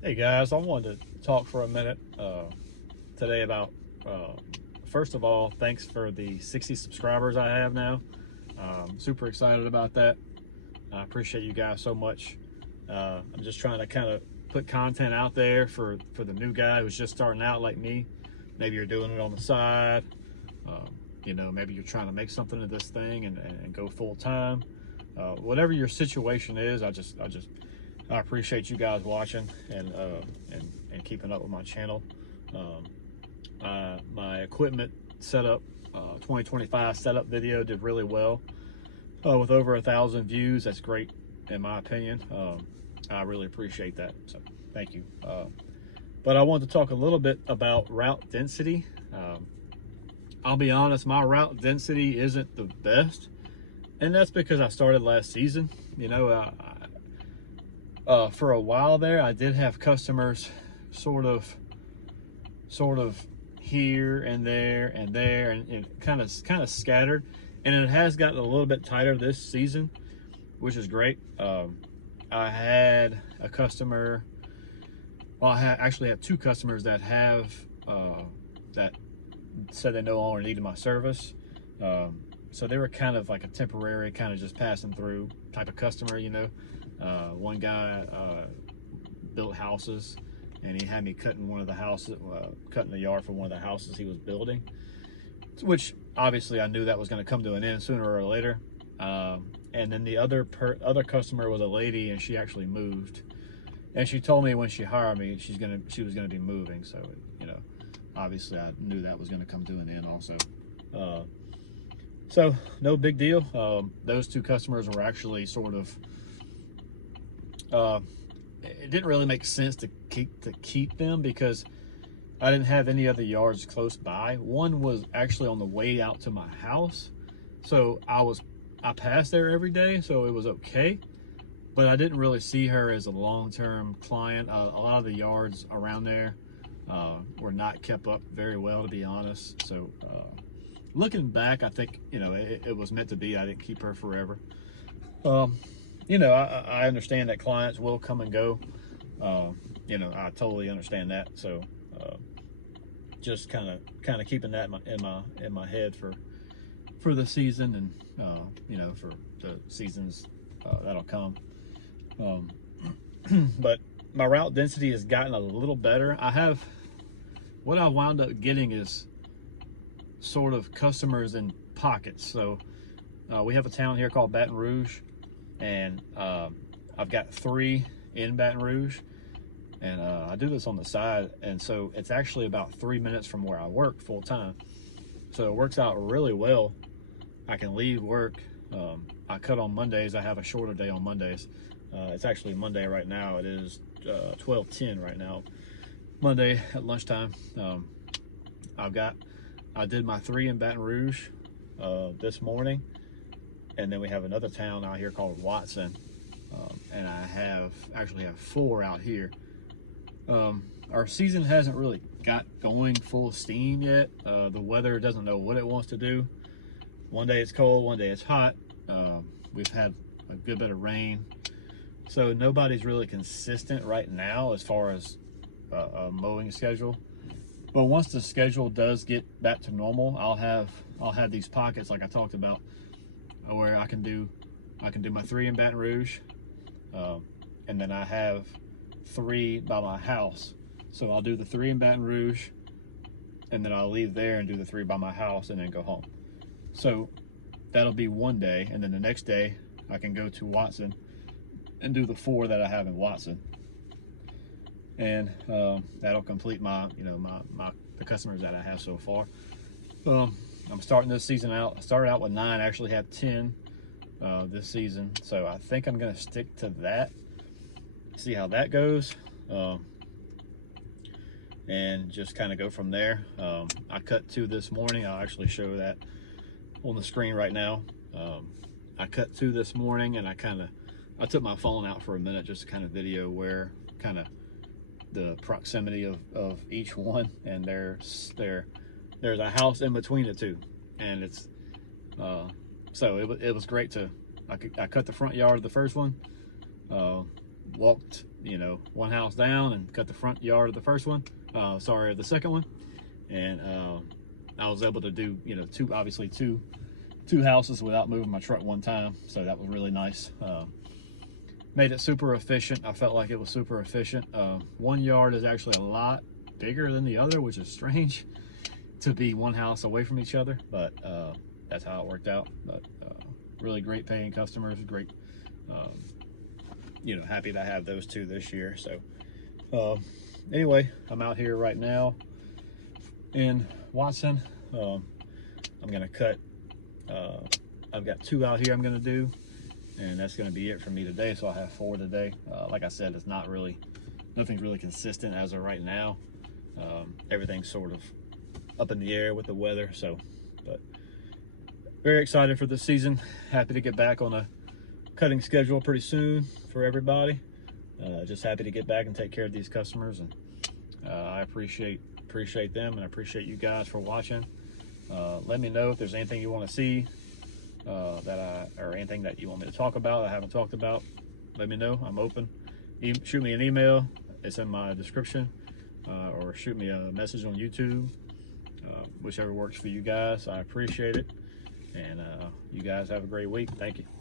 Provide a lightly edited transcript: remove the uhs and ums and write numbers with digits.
Hey guys, I wanted to talk for a minute today about, first of all, thanks for the 60 subscribers I have now. Super excited about that. I appreciate you guys so much. I'm just trying to kind of put content out there for the new guy who's just starting out like me. Maybe you're doing it on the side. Um, maybe you're trying to make something of this thing and go full time. Whatever your situation is, I appreciate you guys watching and keeping up with my channel. My equipment setup, 2025 setup video did really well with over 1,000 views. That's great in my opinion. I really appreciate that. So thank you. But I wanted to talk a little bit about route density. I'll be honest, my route density isn't the best, and that's because I started last season. For a while there, I did have customers sort of here and there and kind of scattered, and it has gotten a little bit tighter this season, which is great. I had a customer. Well, actually have two customers that have that said they no longer needed my service. So they were kind of like a temporary, kind of just passing through type of customer. One guy built houses, and he had me cutting one of the houses, cutting the yard for one of the houses he was building, which obviously I knew that was going to come to an end sooner or later. And then the other customer was a lady, and she actually moved, and she told me when she hired me she was gonna be moving. So obviously I knew that was going to come to an end also. So no big deal. Those two customers were actually sort of it didn't really make sense to keep them because I didn't have any other yards close by. One was actually on the way out to my house, so I passed there every day, so it was okay. But I didn't really see her as a long-term client. A lot of the yards around there were not kept up very well, to be honest. So looking back, I think it was meant to be. I didn't keep her forever. I understand that clients will come and go. I totally understand that. So just kind of keeping that in my head for the season, and for the seasons that'll come. But my route density has gotten a little better. What I wound up getting is sort of customers in pockets. So we have a town here called Baton Rouge, and I've got 3 in Baton Rouge, and I do this on the side, and so it's actually about 3 minutes from where I work full time. So it works out really well. I can leave work. I cut on Mondays. I have a shorter day on Mondays. It's actually Monday right now. It is 12:10 right now, Monday at lunchtime. I did my 3 in Baton Rouge this morning, and then we have another town out here called Watson, and I actually have 4 out here. Our season hasn't really got going full steam yet. The weather doesn't know what it wants to do. One day it's cold, one day it's hot. We've had a good bit of rain, so nobody's really consistent right now as far as a mowing schedule. But once the schedule does get back to normal, I'll have these pockets like I talked about, where I can do my 3 in Baton Rouge, and then I have 3 by my house. So I'll do the 3 in Baton Rouge, and then I'll leave there and do the 3 by my house, and then go home. So that'll be one day, and then the next day I can go to Watson and do the 4 that I have in Watson, and that'll complete the customers that I have so far. I'm starting this season out. I started out with 9. I actually have 10 this season, so I think I'm going to stick to that. See how that goes, and just kind of go from there. I cut 2 this morning. I'll actually show that on the screen right now. I cut 2 this morning, and I took my phone out for a minute just to kind of video where kind of the proximity of each one, and there's a house in between the 2, and it's so it was great to I cut the front yard of the first one, walked you know, one house down and cut the front yard of the first one, sorry, of the second one. And I was able to do, you know, two houses without moving my truck one time. So that was really nice. Made it super efficient. I felt like it was super efficient. One yard is actually a lot bigger than the other, which is strange to be one house away from each other, but that's how it worked out. But really great paying customers, great, you know, happy to have those two this year. So anyway, I'm out here right now in Watson. I'm gonna cut, I've got 2 out here I'm gonna do, and that's gonna be it for me today. So I'll have 4 today. Like I said, it's nothing's really consistent as of right now. Everything's sort of up in the air with the weather. So, but very excited for the season. Happy to get back on a cutting schedule pretty soon for everybody. Just happy to get back and take care of these customers, and I appreciate them, and I appreciate you guys for watching. Let me know if there's anything you want to see or anything that you want me to talk about I haven't talked about. Let me know. I'm open. Shoot me an email. It's in my description, or shoot me a message on YouTube. Whichever works for you guys. I appreciate it, and you guys have a great week. Thank you.